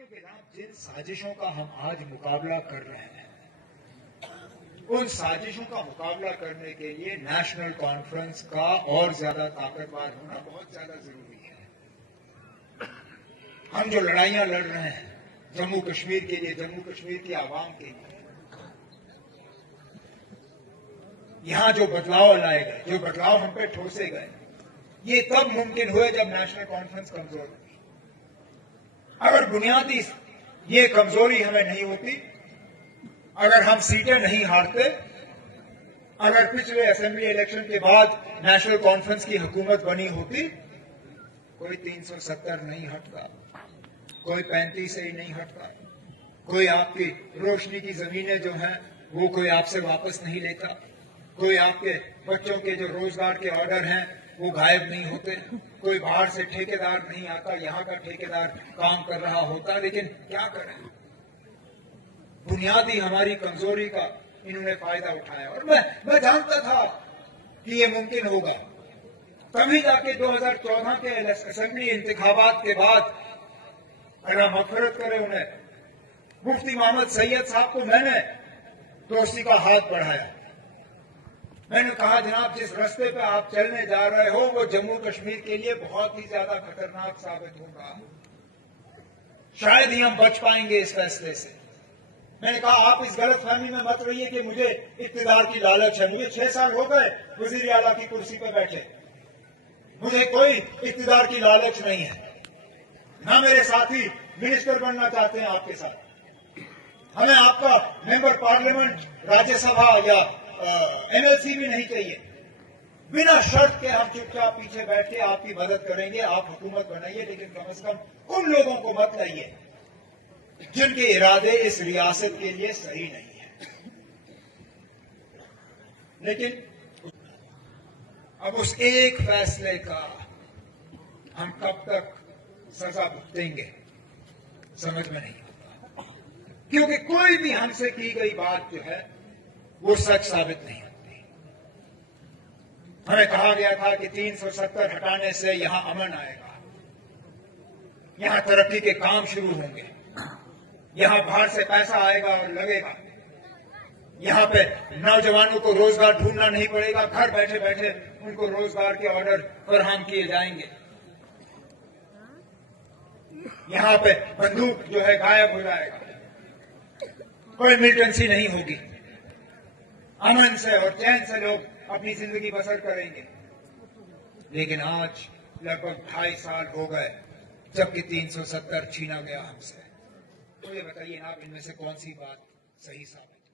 क्योंकि जिन साजिशों का हम आज मुकाबला कर रहे हैं, उन साजिशों का मुकाबला करने के लिए नेशनल कॉन्फ्रेंस का और ज्यादा ताकतवर होना बहुत ज्यादा जरूरी है। हम जो लड़ाइयां लड़ रहे हैं जम्मू कश्मीर के लिए, जम्मू कश्मीर की आवाम के लिए, यहां जो बदलाव लाए गए, जो बदलाव हम पे ठोसे गए, ये तब मुमकिन हुए जब नेशनल कॉन्फ्रेंस कमजोर हुई। अगर बुनियादी ये कमजोरी हमें नहीं होती, अगर हम सीटें नहीं हारते, अगर पिछले असेंबली इलेक्शन के बाद नेशनल कॉन्फ्रेंस की हुकूमत बनी होती, कोई 370 नहीं हटता, कोई 35 से ही नहीं हटता, कोई आपकी रोशनी की जमीनें जो हैं वो कोई आपसे वापस नहीं लेता, कोई आपके बच्चों के जो रोजगार के ऑर्डर हैं वो गायब नहीं होते, कोई बाहर से ठेकेदार नहीं आता, यहां का ठेकेदार काम कर रहा होता। लेकिन क्या करें, बुनियादी हमारी कमजोरी का इन्होंने फायदा उठाया। और मैं जानता था कि ये मुमकिन होगा, तभी जाके 2014 के असेंबली इंतखाबात के बाद, अल्लाह मगफिरत करे उन्हें, मुफ्ती मोहम्मद सैयद साहब को मैंने दोस्ती का हाथ बढ़ाया। मैंने कहा, जनाब जिस रास्ते पे आप चलने जा रहे हो वो जम्मू कश्मीर के लिए बहुत ही ज्यादा खतरनाक साबित होगा, शायद ही हम बच पाएंगे इस फैसले से। मैंने कहा, आप इस गलतफहमी में मत रहिए कि मुझे इक्तिदार की लालच है। मुझे 6 साल हो गए वजीर आला की कुर्सी पर बैठे, मुझे कोई इक्तिदार की लालच नहीं है, ना मेरे साथी मिनिस्टर बनना चाहते हैं आपके साथ। हमें आपका मेंबर पार्लियामेंट, राज्यसभा या एमएलसी भी नहीं चाहिए। बिना शर्त के हम चुपचाप पीछे बैठ के आपकी मदद करेंगे, आप हुकूमत बनाइए, लेकिन कम से कम उन लोगों को मत लाइए जिनके इरादे इस रियासत के लिए सही नहीं है। लेकिन अब उस एक फैसले का हम कब तक सजा भुगतेंगे समझ में नहीं आता, क्योंकि कोई भी हमसे की गई बात जो है वो सच साबित नहीं होती। हमें कहा गया था कि 370 हटाने से यहां अमन आएगा, यहां तरक्की के काम शुरू होंगे, यहां बाहर से पैसा आएगा और लगेगा, यहां पे नौजवानों को रोजगार ढूंढना नहीं पड़ेगा, घर बैठे बैठे उनको रोजगार के ऑर्डर फराहम किए जाएंगे, यहां पे बंदूक जो है गायब हो जाएगा, कोई मिलिटेंसी नहीं होगी, अमन से और चैन से लोग अपनी जिंदगी बसर करेंगे। लेकिन आज लगभग 2.5 साल हो गए जबकि 370 छीना गया हमसे। तो ये बताइए आप, इनमें से कौन सी बात सही साबित है?